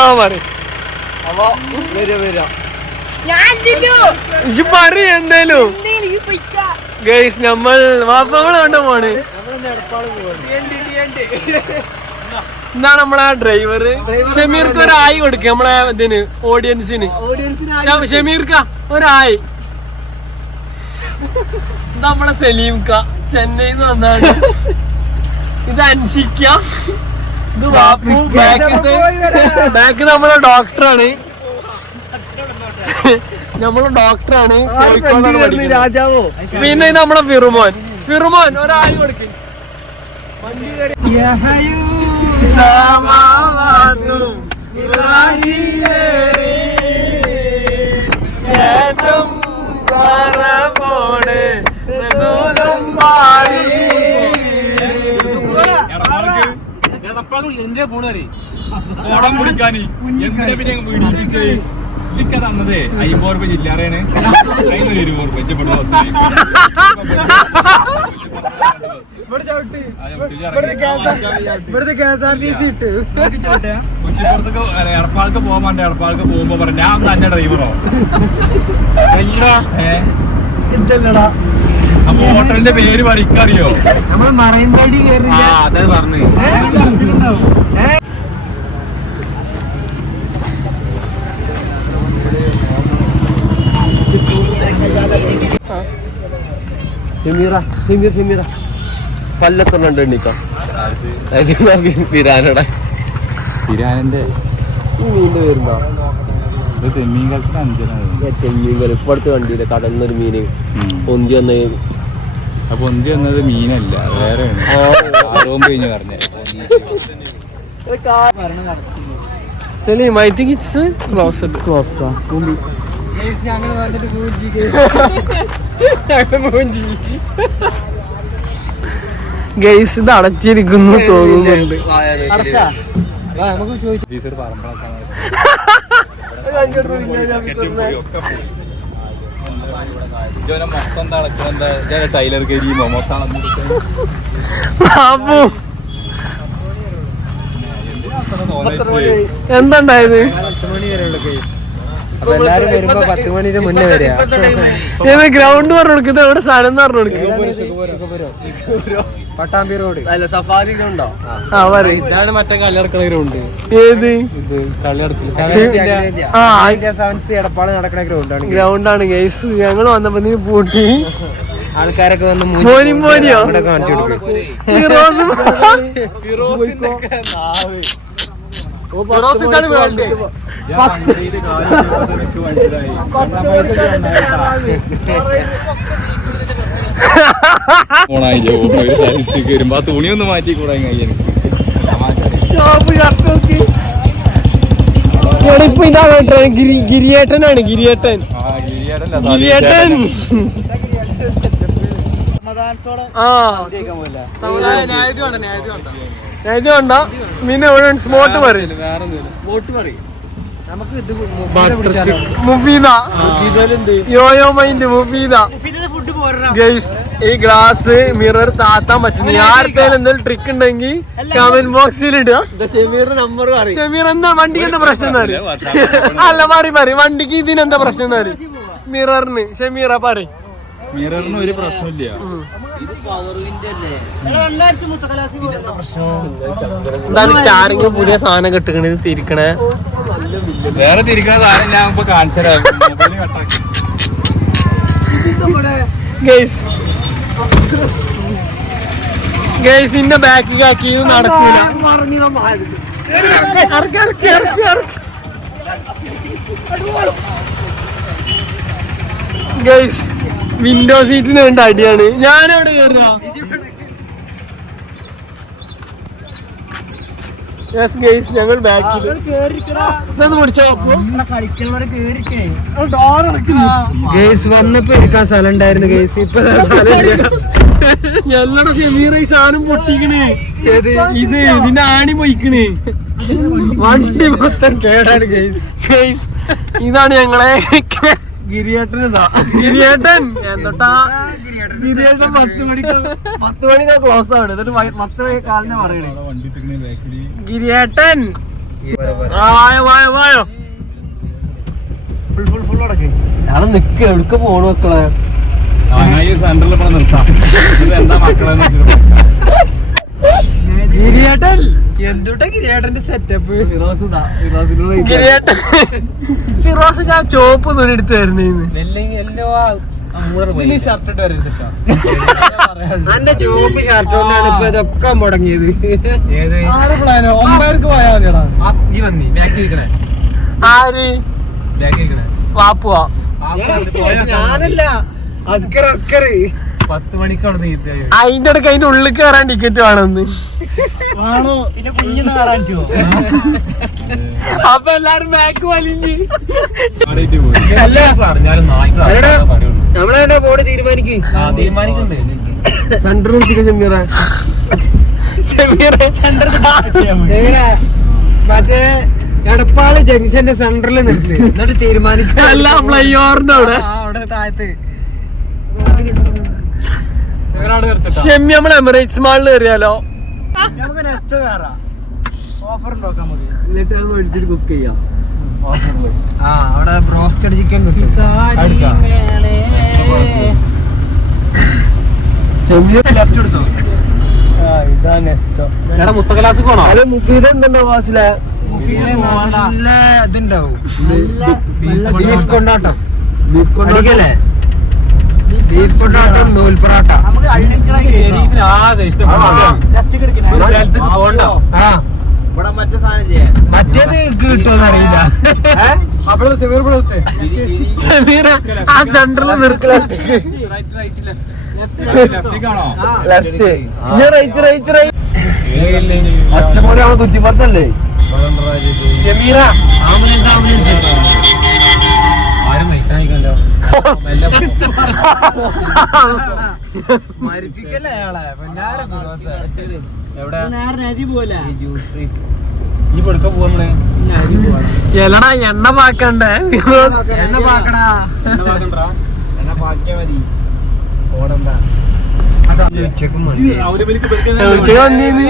ആ പറയും എന്തേലും ഗൈസ് നമ്മൾ വാപ്പകള് കൊണ്ട് പോണ്. എന്താണ് നമ്മളെ ഡ്രൈവറ് ഷമീർക്ക് ഒരായി കൊടുക്കുക നമ്മളെ ഇതിന് ഓഡിയൻസിന്. ഷമീർക്ക ഒരായി. ഇത് നമ്മളെ സലീംക്ക ചെന്നൈന്ന് വന്നാണ്. ഇത് അൻഷിക്ക, ഇത് വാപ്പു. ബാക്ക് നമ്മളെ ഡോക്ടറാണ്. നമ്മളെ ഡോക്ടറാണ്, കോഴിക്കോടാണ് പഠിക്കുന്നത്. പിന്നെ ഇത് നമ്മളെ ഫിറുമോൻ. ഫിറുമോൻ ഒരായി കൊടുക്കും. എന്തിനാ പോണേ ഓണം കുടിക്കാന് എന്തിനാ പിന്നെ ഇതൊക്കെ തന്നത് 50 രൂപ ജില്ലാറയാണ്. അതിനൊരു 20 രൂപ ഇഷ്ടപ്പെടുന്ന കുറ്റിപ്പുറത്തൊക്കെ എടപ്പാൾക്ക് പോകാൻ വേണ്ട. എടപ്പാൾക്ക് പോകുമ്പോ പറഞ്ഞു ഞാൻ തന്നെ ഡ്രൈവറോ അപ്പൊ ഹോട്ടലിന്റെ പേര് പറിക്കറിയോ? നമ്മൾ മറൈൻപാടി അതെ പറഞ്ഞു. പല്ലത്തുണ്ട് എണ്ണിക്കോ പിരാനടെ പിരാനന്റെ മീനിന്റെ പേരുണ്ടോ? തെമ്മീൻ കൽ ഇപ്പടുത്ത് വണ്ടിയില്ല കടലിനൊരു മീന് പൊന്തി വന്ന. പൊന്തി വന്നത് മീനല്ല, വേറെ കഴിഞ്ഞ് പറഞ്ഞ. Salim, I think it's closer to Afghan. Guys ഇത് അടച്ചിരിക്കുന്നു തോന്നുന്നുണ്ട്. ടൈലർ എന്തുണ്ടായത്? എല്ലാരും വരുമ്പോ 10 മണിന്റെ മുന്നേ വരിക. ഗ്രൗണ്ട് പറഞ്ഞു കൊടുക്കുന്നത് എവിടെ സ്ഥലം എന്ന് പറഞ്ഞു കൊടുക്കുന്നത്? പട്ടാമ്പി റോഡ് സഫാരി ഗ്രൗണ്ടോ? ഇതാണ് മറ്റേ കളിയിറക്കണ ഗ്രൗണ്ട്. ഏത് എടപ്പാള് നടക്കണ ഗ്രൗണ്ടാണ് ഗൈസ്. ഞങ്ങൾ വന്നപ്പോ നീ പൂട്ടി ആൾക്കാരൊക്കെ വന്ന് മോനിയോ കാണിച്ചു കൊടുക്കും. വരുമ്പോ തുണിയൊന്ന് മാറ്റി കൂടാ കയ്യന്. ഇപ്പൊ ഇതാണ് ഗിരിയേട്ടനാണ്. ഗിരിയേട്ടൻ ഇത് വേണ്ട. നിന്നെ സ്പോട്ട് പറയും. Mufeeda yo-yo mind Mufeeda. Guys ഈ ഗ്ലാസ് മിറർ താത്താൻ പറ്റുന്നു. ആർത്തേലും എന്തെങ്കിലും ട്രിക്ക് ഉണ്ടെങ്കിൽ കമന്റ് ബോക്സിൽ ഇടുക. ഷമീർ എന്താ വണ്ടിക്ക് എന്താ പ്രശ്നം എന്നാ? അല്ല പറ വണ്ടിക്ക് ഇതിനെന്താ പ്രശ്നം എന്നാ? മിററിന് ഷമീറ പറയും. മിററിന് ഒരു പ്രശ്നമില്ല. എന്താണ് സ്റ്റാറിങ് പുതിയ സാധനം കിട്ടുകണത്? തിരിക്കണേ വേറെ തിരിക്കണ സാധനം ഞാൻ ഇപ്പൊ കാണിച്ചു തരാം. ഗൈസ് ഇന്ന ബാക്കിൽ ആക്കി ഇത് നടക്കൂല. ഗൈസ് വിൻഡോ സീറ്റിന് വേണ്ട അടിയാണ്. ഞാനവിടെ കയറുക. ഞങ്ങൾ ബാക്കിൽ വന്നപ്പോ ഇരിക്കാൻ സ്ഥലം ഉണ്ടായിരുന്നു. ഗേസ് ഇപ്പൊ എല്ലാടെ ഷമീറ ഈ സാധനം പൊട്ടിക്കണേ. ഇത് ഇതിന്റെ ആണി പൊയ്ക്കണേ. വണ്ടി മൊത്തം കേടാണ്. ഗേസ് ഇതാണ് ഞങ്ങളെ ഗിരിയേട്ടൻ. ഗിരിയേട്ടൻ 10 മണിക്ക് ക്ലോസ് ആണ്. എന്നിട്ട് 10 കാലിനെ പറയണേ. ഗിരിയേട്ടൻ വായോ ഞാൻ നിക്ക എവിടക്ക പോണു മക്കളെ സെന്ററിൽ ഇവിടെ നിർത്താം എന്താ മക്കളെ ഗിരിയേട്ടൻ എന്തുട്ടാ ഗിരിയേട്ടന്റെ സെറ്റപ്പ് ഫിറോസ് ഞാൻ ചോപ്പ് തുണി എടുത്ത് തരണേന്ന് എന്റെ ചോപ്പ് ഷർട്ട് കൊണ്ടാണ് ഇപ്പൊ ഇതൊക്കെ മുടങ്ങിയത്. ആര് വാപ്പുവാ ഞാനല്ല അസ്കർ 10 മണിക്കാണ് അതിന്റെ ഇടയ്ക്ക് അതിന്റെ ഉള്ളിൽ കയറാൻ ടിക്കറ്റ് വേണമെന്ന് അപ്പൊ എല്ലാരും ബാക്ക് വലിഞ്ഞ് നമ്മളെവിടെ പോണ് തീരുമാനിക്കുന്നുണ്ട് മറ്റേ എടപ്പാള് ജംഗ്ഷന്റെ സെന്ററിൽ നിർത്തി എന്നിട്ട് തീരുമാനിക്കാം എല്ലാം ഫ്ലൈ ഓവറിന്റെ അവിടെ താഴത്ത് ഷെമ്മി നമ്മൾ എമിറേറ്റ്സ് മാളിൽ കയറിയാലോ എന്നിട്ട് മേടിച്ചിട്ട് കുക്ക് ചെയ്യാം. അവിടെ ബ്രോസ്റ്റഡ് ചിക്കൻ കിട്ടും. ഇതെന്തുണ്ടോ വാസില ഇതുണ്ടാവും ബീഫ് കൊണ്ടാട്ടം അടിക്കല്ലേ ബീഫ് കൊണ്ടാട്ടം നൂൽ പൊറാട്ട മറ്റേത് കിട്ടുമെന്ന് അറിയില്ല. ആ സെന്ററിൽ നിർത്തി കുറ്റിപ്പുറത്തല്ലേ മരിപ്പിക്കല്ലേ അയാളെ എല്ലടാ എണ്ണ പാക്കണ്ടേ എണ്ണ പാക്കടാ എണ്ണ പാക്കിയാ മതി ഓടണ്ട. ഉച്ചക്ക് വന്നീന്ന്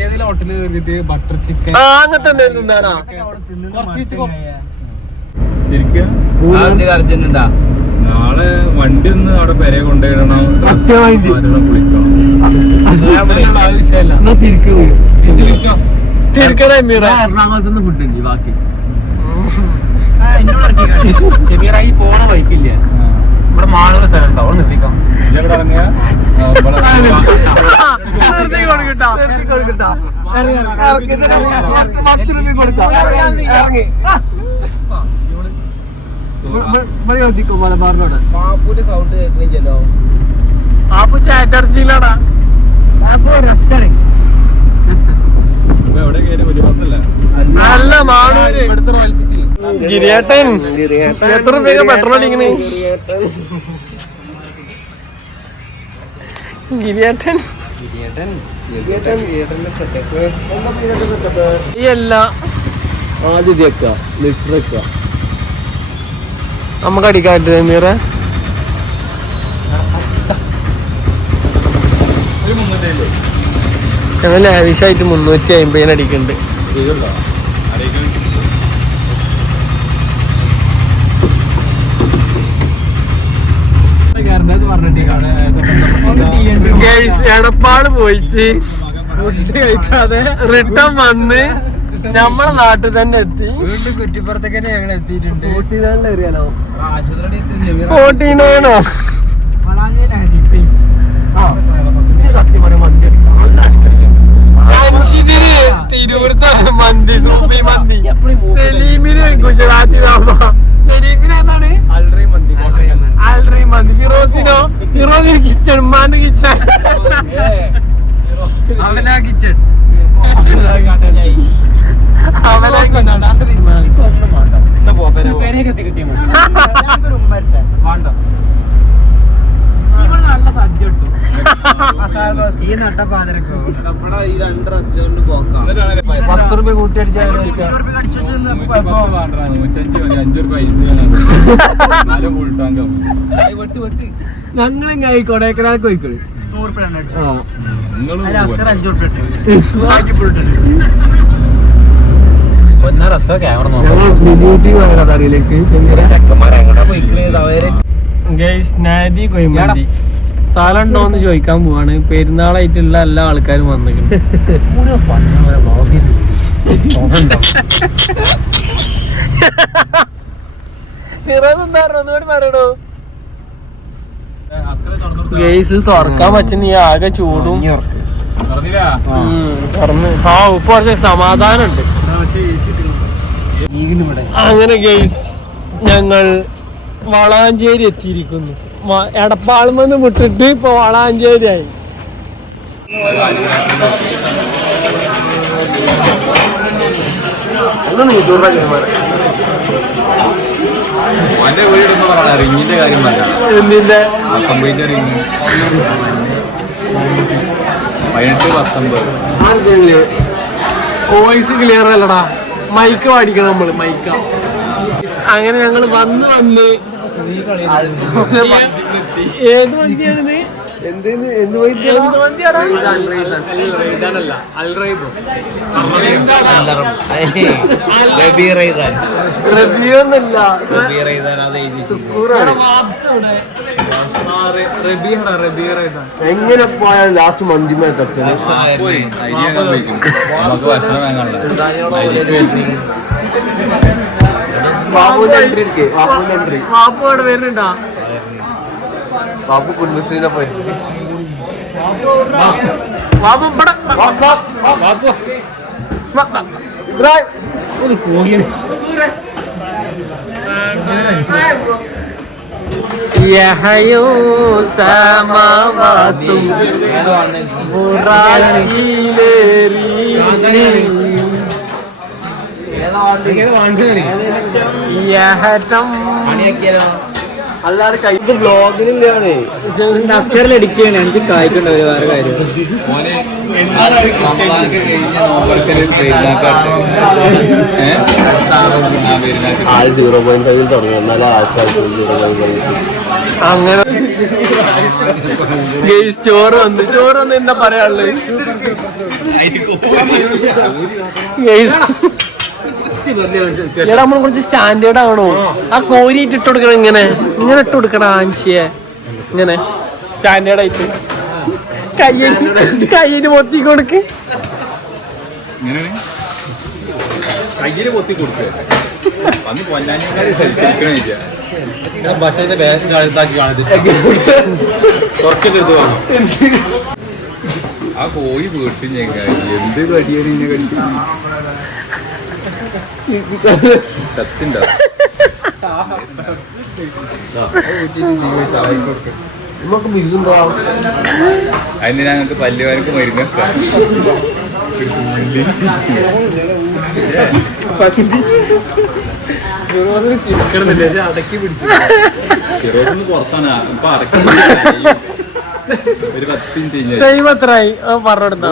ഏതെങ്കിലും ഹോട്ടലിൽ കയറിയിട്ട് ബട്ടർ ചിക്കൻ അങ്ങനത്തെ എന്തെങ്കിലും തിന്നാനാ നാളെ വണ്ടി ഒന്ന് അവിടെ പെരെ കൊണ്ടുപോയിടണം കുളിക്കണം തിരിക്കണ എറണാകുളത്തുനിന്ന് ഫുഡ് ഉണ്ട് ബാക്കി പോണ ബൈക്കില്ല ഇവിടെ മാളൂർ സ്ഥലം ഉണ്ടോ അവിടെ നിർത്തിക്കാം മലബാറിനോട് പാപ്പൂന്റെ സൗണ്ട് കേൾക്കുന്നില്ലല്ലോ. പാപ്പു ചാറ്റർജിയിലാടാ റെസ്റ്റാണ് നല്ല മാളൂര് ഗിരിയേട്ടൻ എത്ര രൂപ പെട്രോൾ അടിക്കണേ ഗിരിയേട്ടൻ ഈ എല്ലാ നമുക്ക് അടിക്കാൻ പറ്റും മീറ ഞങ്ങൾ ലാവിഷായിട്ട് 350 അടിക്കുന്നുണ്ട്. എടപ്പാട് പോയിട്ട് റിട്ടേൺ വന്ന് നമ്മളെ നാട്ടിൽ തന്നെ എത്തി. വീണ്ടും കുറ്റിപ്പുറത്തേക്ക് തന്നെ ഞങ്ങൾ എത്തിയിട്ടുണ്ട്. 49 തിരൂരത്തെ മന്തി സൂഫി മന്തി സലീമിന് ഗുജറാത്തി സലീമിന് എന്താണ് അൽറി മന്തി ഫിറോസിനോ ഫിറോസിന് കിച്ചൺ ഉമ്മാന്റെ കിച്ചൺ അവലാ കിച്ചൺ ഈ നട്ടപ്പാതിരക്കോ ഈ 2 റെസ്റ്റോറന്റ് പോക്കാം. 10 രൂപ കൂട്ടി അടിച്ചാൽ ഞങ്ങൾ കൊടൈക്കനാലേക്ക് പോയിക്കോളൂ. 100 രൂപ നാദി കൊയ്മന്തി സ്ഥലം ഉണ്ടോന്ന് ചോദിക്കാൻ പോവാണ്. പെരുന്നാളായിട്ടുള്ള എല്ലാ ആൾക്കാരും വന്നിട്ടുണ്ട്. പറയണോ ഗേസ് തുറക്കാൻ പറ്റുന്ന ഈ ആകെ ചൂടും തുറന്ന് ഇപ്പൊ കുറച്ച് സമാധാനം ഉണ്ട്. അങ്ങനെ ഗേസ് ഞങ്ങൾ വളാഞ്ചേരി എത്തിയിരിക്കുന്നു. എടപ്പാളുമെന്ന് വിട്ടിട്ട് ഇപ്പൊ വളാഞ്ചേരി ആയി. റിങ്ങിന്റെ കാര്യം എന്തിന്റെ 18-19 വോയിസ് ക്ലിയർ അല്ലടാ. മൈക്ക് പാടിക്കണം നമ്മള്. മൈക്ക. അങ്ങനെ ഞങ്ങൾ വന്ന് ഏത് വണ്ടിയാണിത്? എങ്ങനെ പോയാൽ ലാസ്റ്റ് മന്തിമേ ബാപ്പു അവിടെ വരുന്നുണ്ടാ? ബാപ്പു കുടുംബശ്രീനെ പോയി. അല്ലാതെ കൈത് ബ്ലോഗിലാണ് അടിക്കുകയാണ്. എനിക്ക് കായ്ക്കണ്ട ഒരു വേറെ കാര്യം. 0.5 തുടങ്ങി. എന്നാലും ആൾക്കാർക്ക് അങ്ങനെ ചോറ് വന്ന് എന്താ പറയാനുള്ളത്? നമ്മൾ കുറച്ച് സ്റ്റാൻഡേർഡ് ആണോ? ആ കോരിയിട്ട് ഇട്ട് കൊടുക്കണം. ഇങ്ങനെ ഇട്ട് കൊടുക്കണം. ആൻഷിയെ ഇങ്ങനെ സ്റ്റാൻഡേർഡ് ആയിട്ട് കയ്യിന് പൊത്തി കൊടുക്ക്. ആ കോഴി വീട്ടിൽ എന്ത് കടിയാണ് ഇന്നെ കടിച്ചു. അതിന് ഞങ്ങൾക്ക് പല്ലുകാർക്ക് മരുന്ന് അടക്കി പിടിച്ചു. ഫിറോസിന് പുറത്താണ് ഇപ്പൊ അടക്കി. ഒരു 10 മിനിറ്റ് എത്രയായി പറഞ്ഞെടുത്ത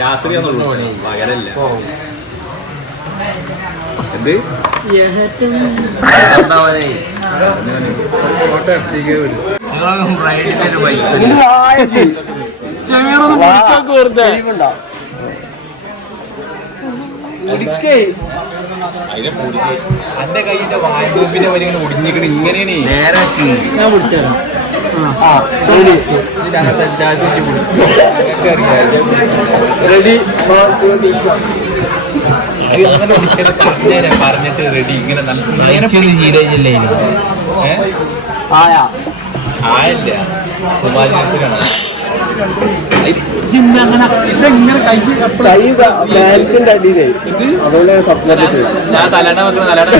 രാത്രിയാന്നുള്ളൂ, പകലല്ല. എന്ത് അന്റെ കയ്യിന്റെ വായ്പൂപ്പിന്റെ വരി ഇങ്ങനെ ഒടിഞ്ഞിക്കണ്. ഇങ്ങനെയാണ് നേരെ ഞാൻ പിടിച്ചത്. പറഞ്ഞിട്ട് റെഡി ഇങ്ങനെ ശീലയില്ലേ? ആയല്ല സുഭാഷിനാണ് ഞാൻ തലേണ വെക്കണ തലേണ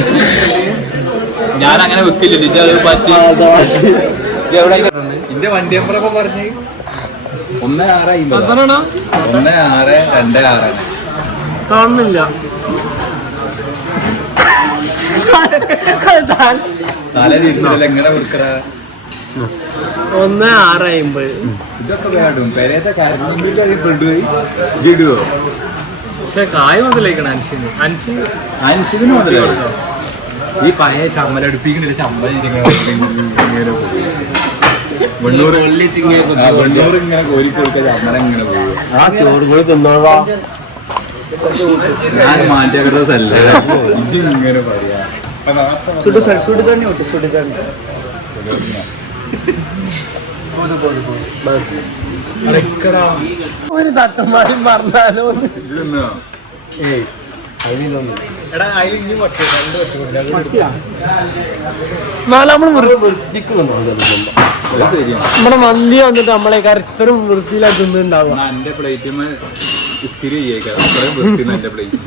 ഞാൻ അങ്ങനെ വെക്കില്ല. ഇത് പറ്റി എന്റെ വണ്ടി നമ്പറൊക്കെ പറഞ്ഞ് 1650 1626 കാണുന്നില്ല. തല തിരിച്ചല്ല എങ്ങനെ വെക്കറ 1650. ഇതൊക്കെ വേടും പെരേത്തെ കൊണ്ടുപോയി ഇടുവോ? പക്ഷെ കായ് മുതലേക്കണം. അൻഷിന് മുതലോ? ഈ പഴയ ചമ്മലടുപ്പിക്കുന്ന ചമ്മൽ വെണ്ണൂറ് ഇങ്ങനെ കോരി കൊടുക്കുക ചമ്മല ഇങ്ങനെ പോകും. ആ ചോറുകൾ തിന്നോളാ. ഞാൻ മാറ്റിയാക്കുന്ന സ്ഥലം ഇത് ഇങ്ങനെ പറയാ ഒരു തട്ടന്മാരി പറഞ്ഞാലോ ഇത് തിന്നോ നമ്മള് അത് ശരിയാണ് നമ്മുടെ മന്തി വന്നിട്ട് നമ്മളെ ഇത്രയും വൃത്തിയിലാ തിന്നുണ്ടാവുക. എന്റെ പ്ലേറ്റ് ഇസ്തിരി ചെയ്യേക്കാം അത്രയും വൃത്തിന്ന് എന്റെ പ്ലേറ്റ്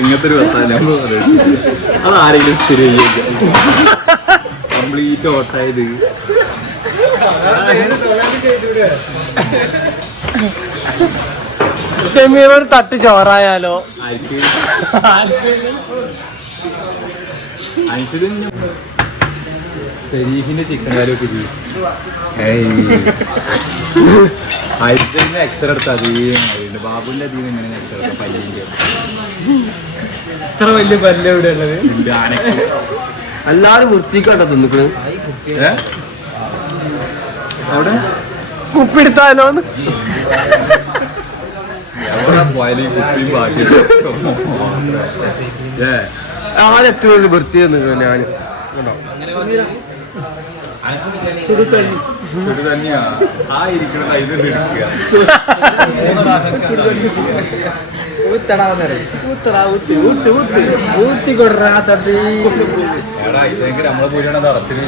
ഇങ്ങനത്തെ ഒരു വർത്താനം അത് ആരെങ്കിലും ഇസ്തിരി ചെയ്യേക്കാം കംപ്ലീറ്റ് ഓട്ടായത് ചെമ്മീൻ ഒരു തട്ട് ചോറായാലോ? ശരീഫിന്റെ ചിക്കൻ കറിയൊക്കെ ആയിരത്തി എക്സ്ട്രാ എടുത്ത അതേ മാതിരിണ്ട് ബാബുവിന്റെ അതീന്ന് ഇങ്ങനെ എക്സ്ട്രാ എടുത്ത പയ്യന്റെ ഇത്ര വലിയ പല്ല് എവിടെ ഉള്ളത്? എല്ലാരും വൃത്തിക്കാട്ടോ തിന്നിക്കണ്. അവിടെ കുപ്പിടുത്താലോന്ന് എവിടെ പോയാലും കുപ്പിയും ബാക്കി ആരും ഏറ്റവും വലിയ വൃത്തി തിന്നിക്കണ് ഞാന്. തന്നെയാ ആ ഇരിക്കുന്നത് ഇത് എടുക്കുക എടാ ഇതെങ്കിൽ നമ്മളെ പോലെയാണ് തറച്ചിന്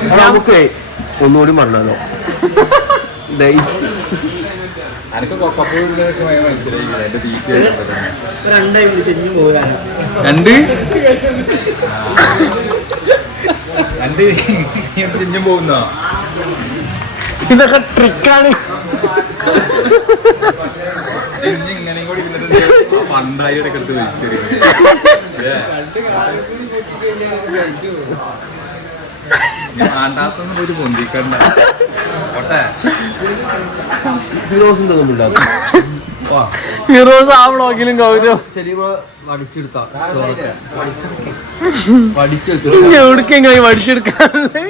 പിന്നെ നമുക്ക് ഒന്നുകൂടി പറഞ്ഞാലോ എനിക്ക് കൊക്കപ്പൂരിലൊക്കെ മനസ്സിലായില്ല എന്റെ തീറ്റ രണ്ട് തിരിഞ്ഞും പോകുന്ന ഇതൊക്കെ ട്രിക്കാണ്. ഇങ്ങനെയും കൂടി ഇരുന്നിട്ടുണ്ട് പണ്ടായിയുടെ ഒക്കെ എടുത്ത് വലിച്ചെറിയുന്നത് ആണ്ടാസൊന്നും പോയിട്ട് പൊന്തിക്കണ്ട ഓട്ടെ ഫിറോസ് ആ വ്ളോഗിലും ഗൗരവം എവിടേക്കെങ്കിലും പഠിച്ചെടുക്കാറുണ്ട്.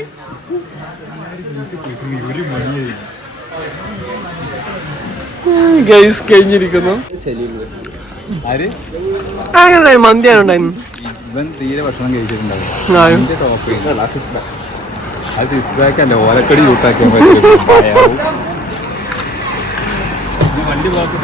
ഗൈസ് കഴിഞ്ഞിരിക്കുന്നു. അങ്ങനെ മന്തിയാണ് ഉണ്ടായിരുന്നു. ഇവൻ തീരെ ഭക്ഷണം കഴിച്ചിട്ടുണ്ടാവും ടോപ്പ് അത് സിക്സ് പാക്ക് അല്ല ഓലക്കടി ചൂട്ടാക്കിയാൽ പറ്റും വണ്ടി പോക്ക്